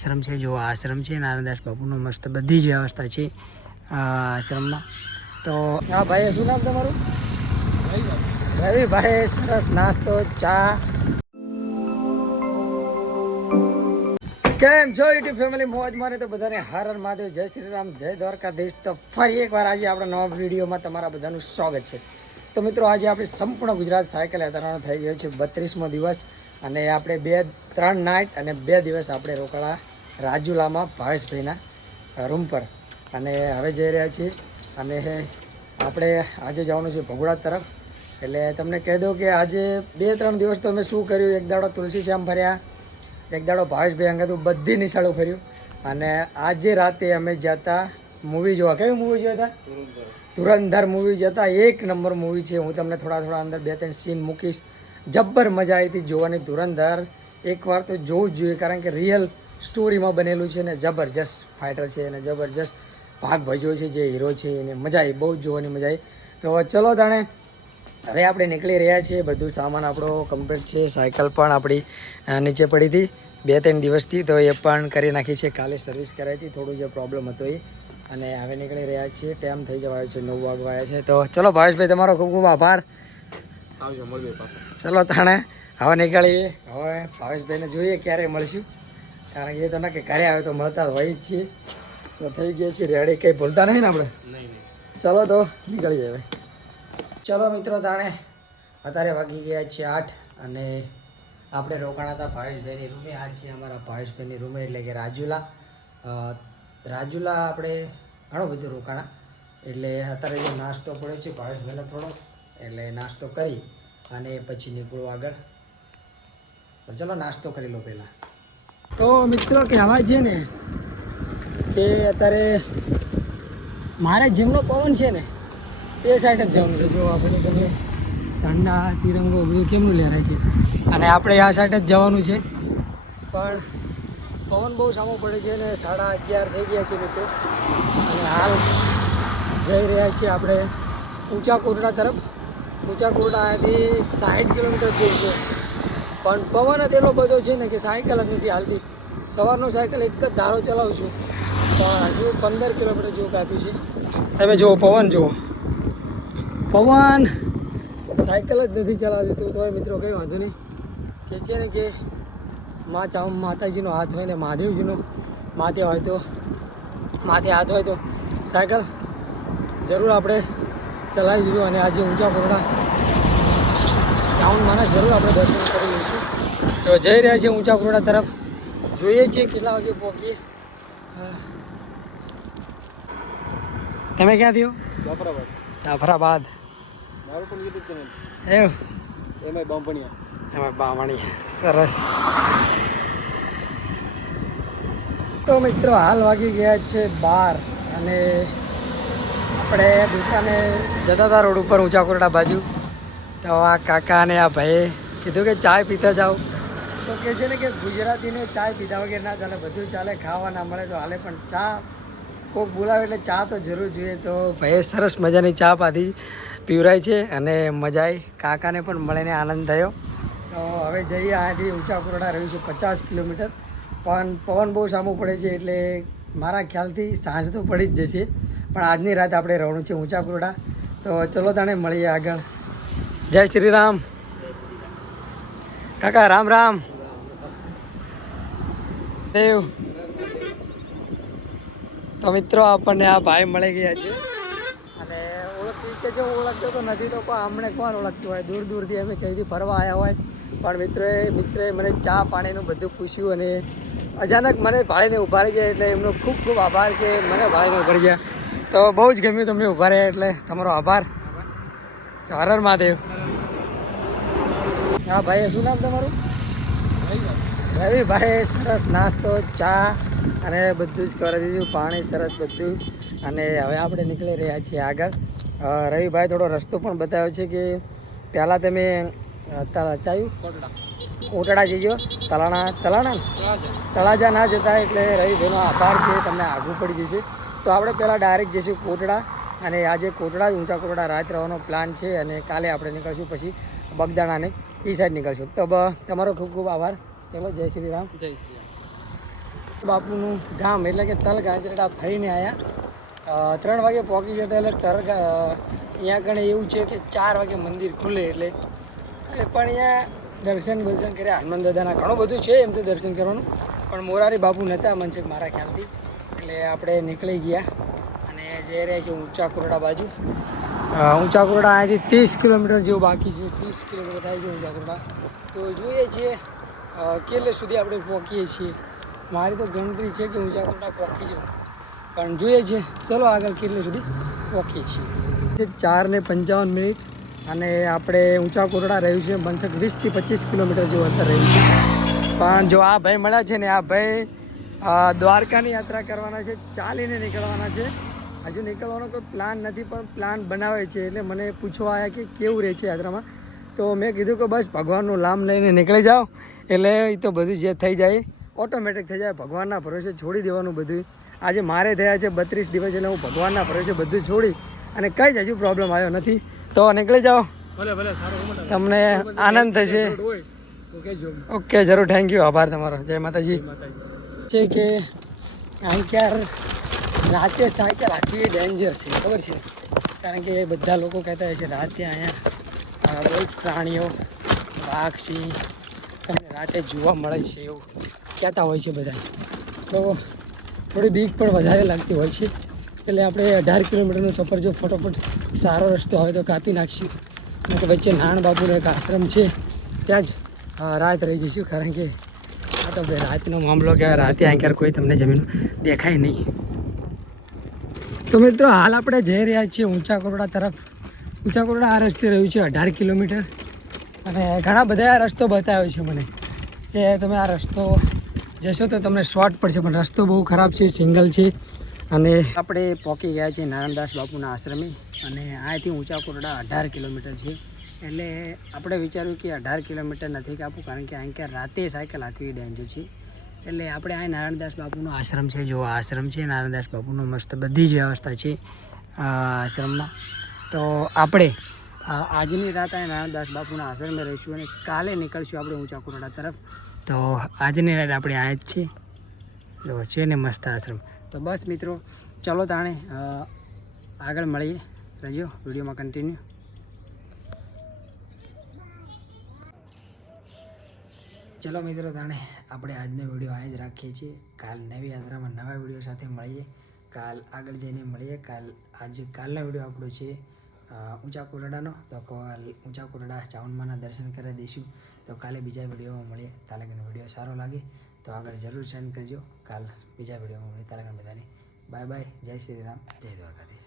આશ્રમ છે, જો આશ્રમ છે નારાયણદાસ બાપુનો મસ્ત બધી જ વ્યવસ્થા છે આ આશ્રમમાં. તો હા ભાઈ, શું નામ તમારું? રવિભાઈ. સરસ નાસ્તો, ચા. કેમ છો યુટ્યુબ ફેમિલી? મોજ મારે તો બધાને હર હર મહાદેવ, જય શ્રી રામ, જય દ્વારકાધીશ. તો ફરી એકવાર આજે આપણા નવા વિડીયોમાં તમારા બધાનું સ્વાગત છે. તો મિત્રો, આજે આપણે સંપૂર્ણ ગુજરાત સાયકલ યાત્રાનો થઈ ગયો છે 32મો દિવસ, અને આપણે 3 નાઇટ અને 2 દિવસ આપણે રોકાણા રાજુલામાં ભાવેશભાઈના રૂમ પર, અને હવે જઈ રહ્યા છીએ. અને આપણે આજે જવાનું છે ભગોડા તરફ. એટલે તમને કહી દઉં કે આજે 2-3 દિવસ તો અમે શું કર્યું, એક દાડો તુલસી શ્યામ ફર્યા, એક દાડો ભાવેશભાઈ અંગે તો બધી નિશાળો ફર્યું, અને આજે રાતે અમે જતા મૂવી જોવા. કયું મૂવી જોયા હતા? ધુરંધર મૂવી જતા. એક નંબર મૂવી છે. હું તમને થોડા અંદર 2-3 સીન મૂકીશ. જબ્બર મજા આવી હતી જોવાની. ધુરંધર એકવાર તો જોવું જ જોઈએ, કારણ કે રિયલ સ્ટોરીમાં બનેલું છે ને જબરજસ્ત ફાઇટર છે અને જબરજસ્ત ભાગ ભજ્યો છે જે હીરો છે એને. મજા આવી, બહુ જોવાની મજા આવી. તો ચલો તાણે હવે આપણે નીકળી રહ્યા છીએ. બધું સામાન આપણો કમ્પ્લીટ છે. સાયકલ પણ આપણી નીચે પડી હતી 2-3 દિવસથી, તો એ પણ કરી નાખી છે. કાલે સર્વિસ કરાવી હતી, થોડું જે પ્રોબ્લેમ હતો એ. અને હવે નીકળી રહ્યા છીએ. ટાઈમ થઈ જવાયો છે, 9 વાગવા આવ્યા છે. તો ચલો ભાવેશભાઈ, તમારો ખૂબ ખૂબ આભાર. આવજો, મળીએ પાછા. ચલો તાણે હવે નીકળીએ. હવે ભાવેશભાઈને જોઈએ ક્યારે મળશું, કારણ કે એ તો ના કે ઘરે આવે તો મળતા હોય જ છીએ. તો થઈ ગયા છીએ રેડી, કંઈ ભૂલતા નહીં ને આપણે? ચલો તો નીકળીએ હવે. ચલો મિત્રો, તાણે અત્યારે વાગી ગયા છે 8, અને આપણે રોકાણા હતા ભાવેશભાઈની રૂમે. આ છે અમારા ભાવેશભાઈની રૂમે, એટલે કે રાજુલા. રાજુલા આપણે ઘણું બધું રોકાણા. એટલે અત્યારે જે નાસ્તો પડ્યો છે ભાવેશભાઈનો થોડો, એટલે નાસ્તો કરી અને પછી નીકળો આગળ. તો ચલો નાસ્તો કરી લો પહેલાં. તો મિત્રો, કહેવાય છે ને કે અત્યારે મારે જેમનો પવન છે ને એ સાઈડ જ જવાનું છે. જો આપણે તમે ઝંડા તિરંગો બધું કેમનું લહેરાય છે, અને આપણે આ સાઈડ જ જવાનું છે. પણ પવન બહુ સામો પડે છે અને 11:30 થઈ ગયા છે મિત્રો. અને હાલ જઈ રહ્યા છીએ આપણે ઊંચા કોટડા તરફ. ઊંચા કોટડા અહીંયાથી 60 કિલોમીટર દૂર છે, પણ પવન જ એટલો બધો છે ને કે સાયકલ જ નથી હાલતી. સવારનો સાયકલ એક જ ધારો ચલાવું છું, પણ હજુ 15 કિલોમીટર જેવું કાપ્યું છે. તમે જુઓ, પવન જુઓ, પવન સાયકલ જ નથી ચલાવતી. તો તોય મિત્રો કંઈ વાંધો નહીં. કે છે ને કે માતાજીનો હાથ હોય ને મહાદેવજીનો માથે હોય તો હાથ હોય તો સાયકલ જરૂર આપણે ચલાવી દીધું. અને આજે ઊંચા કોટડા ટાઉનમાંના જરૂર આપણે દર્શન કરી લઈશું. તો જઈ રહ્યા છીએ ઊંચા કોટડા તરફ. જોઈએ છીએ કેટલા વાગે પહોંચીએ. તમે ક્યાંથી હો? જાફરાબાદ. મારું પણ યુટ્યુબ ચેનલ એવું? એમાં બામણિયા. સરસ. તો મિત્રો, હાલ વાગી ગયા છે 12, અને આપણે દુકાને જતા હતા રોડ ઉપર ઊંચા કોટડા બાજુ. તો આ કાકા અને આ ભાઈએ કીધું કે ચાય પીતા જાઓ. તો કહે છે ને કે ગુજરાતીને ચાય પીધા વગર ના ચાલે. બધું ચાલે, ખાવા ના મળે તો હાલે, પણ ચા કોક બોલાવે એટલે ચા તો જરૂર જોઈએ. તો ભાઈએ સરસ મજાની ચા પાધી પીવરાય છે, અને મજા આવી. કાકાને પણ મળીને આનંદ થયો. તો હવે જઈએ. અહીંયાથી ઊંચા કોટડા રહ્યું છે 50 કિલોમીટર, પણ પવન બહુ સામું પડે છે, એટલે મારા ખ્યાલથી સાંજ તો પડી જ જશે. પણ આજની રાત આપણે રહેવાનું છે ઊંચા કોટડા. તો ચલો તાણે મળીએ આગળ. જય શ્રી રામ કાકા. રામ રામ દેવ. તો મિત્રો, આપણને આ ભાઈ મળી ગયા છે, અને ઓળખી કે જો ઓળખતો તો નથી તો અમને કોણ ઓળખતું હોય? દૂર દૂરથી અમે કંઈથી ફરવા આવ્યા હોય, પણ મિત્રએ મને ચા પાણીનું બધું પૂછ્યું, અને અચાનક મને ભાઈને ઊભા રહી ગયા. એટલે એમનો ખૂબ ખૂબ આભાર કે મને ભાઈને ઊભા ગયા. તો બહુ જ ગમ્યું તમને ઊભા રહ્યા, એટલે તમારો આભાર. હર હર મહાદેવ. હા ભાઈ, શું નામ તમારું? રવિભાઈ. સરસ નાસ્તો, ચા અને બધું જ કરી દીધું, પાણી સરસ બધું. અને હવે આપણે નીકળી રહ્યા છીએ આગળ. રવિભાઈ થોડો રસ્તો પણ બતાવ્યો છે કે પહેલાં તમે કોટડા જઈજો, તળાજા ના જતા. એટલે રવિભાઈનો આભાર કે તમને આગું પડી જશે. તો આપણે પહેલાં ડાયરેક્ટ જઈશું કોટડા, અને આજે કોટડા ઊંચા કોટડા રાત રહેવાનો પ્લાન છે, અને કાલે આપણે નીકળશું પછી બગદાણાને એ સાઈડ નીકળશું. તો તમારો ખૂબ ખૂબ આભાર. ચલો, જય શ્રી રામ. જય શ્રી રામ. બાપુનું ગામ એટલે કે તલ ગાંજરડા ફરીને આવ્યા 3 વાગે પહોંચી જતા એટલે અહીંયા આગળ એવું છે કે 4 વાગે મંદિર ખુલે એટલે પણ અહીંયા દર્શન કર્યા હનુમાન દાદાના ઘણું બધું છે એમ તો દર્શન કરવાનું પણ મોરારી બાપુ નહોતા મનસુખ મારા ખ્યાલથી એટલે આપણે નીકળી ગયા અને જઈ રહ્યા છીએ ઊંચા કોરડા બાજુ. ઊંચા કોરડા અહીંયાથી 30 કિલોમીટર જેવું બાકી છે. 30 કિલોમીટર થાય છે ઊંચા કોરડા. તો જોઈએ છીએ કેટલે સુધી આપણે પહોંચીએ છીએ. મારી તો ગણતરી છે કે ઊંચા કોરડા પહોંચી જવું પણ જોઈએ છીએ ચલો આગળ કેટલે સુધી પહોંચીએ છીએ. 4:55 અને આપણે ઊંચા કોરડા રહ્યું છે મનસુખ 20 થી 25 કિલોમીટર જેવું અંતર રહ્યું છે. પણ જો આ ભાઈ મળ્યા છે ને આ ભાઈ દ્વારકાની યાત્રા કરવાના છે, ચાલીને નીકળવાના છે. હજુ નીકળવાનો કોઈ પ્લાન નથી પણ પ્લાન બનાવે છે એટલે મને પૂછવા આવ્યા કે કેવું રહે છે યાત્રામાં. તો મેં કીધું કે બસ ભગવાનનું નામ લઈને નીકળી જાઓ એટલે એ તો બધું જે થઈ જાય ઓટોમેટિક થઈ જાય. ભગવાનના ભરોસે છોડી દેવાનું બધું. આજે મારે થયા છે 32 દિવસ એટલે હું ભગવાનના ભરોસે બધું છોડી અને કંઈ જ હજુ પ્રોબ્લેમ આવ્યો નથી. તો નીકળી જાઓ, તમને આનંદ થશે. ઓકે જરૂર, થેન્ક યુ, આભાર તમારો. જય માતાજી. છે કે અહીં ક્યાર રાતે સાયકલ હાંકવી ડેન્જર છે, ખબર છે? કારણ કે બધા લોકો કહેતા હોય છે રાતે અહીંયા બહુ પ્રાણીઓ વાઘ સિંહ તમને રાતે જોવા મળે છે એવું કહેતા હોય છે બધા. તો થોડી બીક પણ વધારે લાગતી હોય છે એટલે આપણે 18 કિલોમીટરનો સફર જો ફટોફટ સારો રસ્તો હોય તો કાપી નાખીશું. અને તો વચ્ચે નાણ બાપુનો એક આશ્રમ છે ત્યાં જ રાત રહી જઈશું. કારણ કે આ તો રાતનો મામલો કહેવાય. રાતે અહીં કોઈ તમને જમીન દેખાય નહીં. તો મિત્રો હાલ આપણે જઈ રહ્યા છીએ ઊંચા કોરડા તરફ. ઊંચા કોરડા આ રસ્તે રહ્યું છે 18 કિલોમીટર અને ઘણા બધા આ રસ્તો બતાવ્યો છે મને કે તમે આ રસ્તો જશો તો તમને શોર્ટ પડશે પણ રસ્તો બહુ ખરાબ છે, સિંગલ છે. અને આપણે પહોંચી ગયા છીએ નારાયણદાસ બાપુના આશ્રમે અને અહીંયાથી ઊંચા કોરડા 18 કિલોમીટર છે. એટલે આપણે વિચાર્યું કે 18 કિલોમીટર નથી કાપવું કારણ કે અહીં ક્યાં રાતે સાયકલ હાંકવી ડેન્જર છે. એટલે આપણે અહીં નારાયણદાસ બાપુનો આશ્રમ છે. જો આશ્રમ છે નારાયણદાસ બાપુનો, મસ્ત બધી જ વ્યવસ્થા છે આશ્રમમાં. તો આપણે આજની રાત અહીં નારાયણદાસ બાપુના આશ્રમે રહીશું અને કાલે નીકળશું આપણે ઊંચા કોરડા તરફ. તો આજની રાત આપણે આ જ છે. જો છે ને મસ્ત આશ્રમ. તો બસ મિત્રો ચલો તાણે આગળ મળીએ. રહેજો વિડીયોમાં કન્ટિન્યુ. ચલો મિત્રો તાણે આપણે આજનો વિડીયો અહીં જ રાખીએ છીએ. કાલ નવી યાત્રામાં નવા વિડીયો સાથે મળીએ. કાલ આગળ જઈને મળીએ. કાલનો વિડીયો આપણો છે ઊંચા કોરડાનો. તો કાલ ઊંચા કોરડા ચાવણમાના દર્શન કરી દઈશું. તો કાલે બીજા વિડીયોમાં મળીએ. તાલગનો વિડીયો સારો લાગે તો આગળ જરૂર સેન્ડ કરજો. કાલ બીજા વિડીયોમાં મળીએ. તાલગન બધાને બાય બાય. જય શ્રી રામ, જય દ્વારકાધીશ.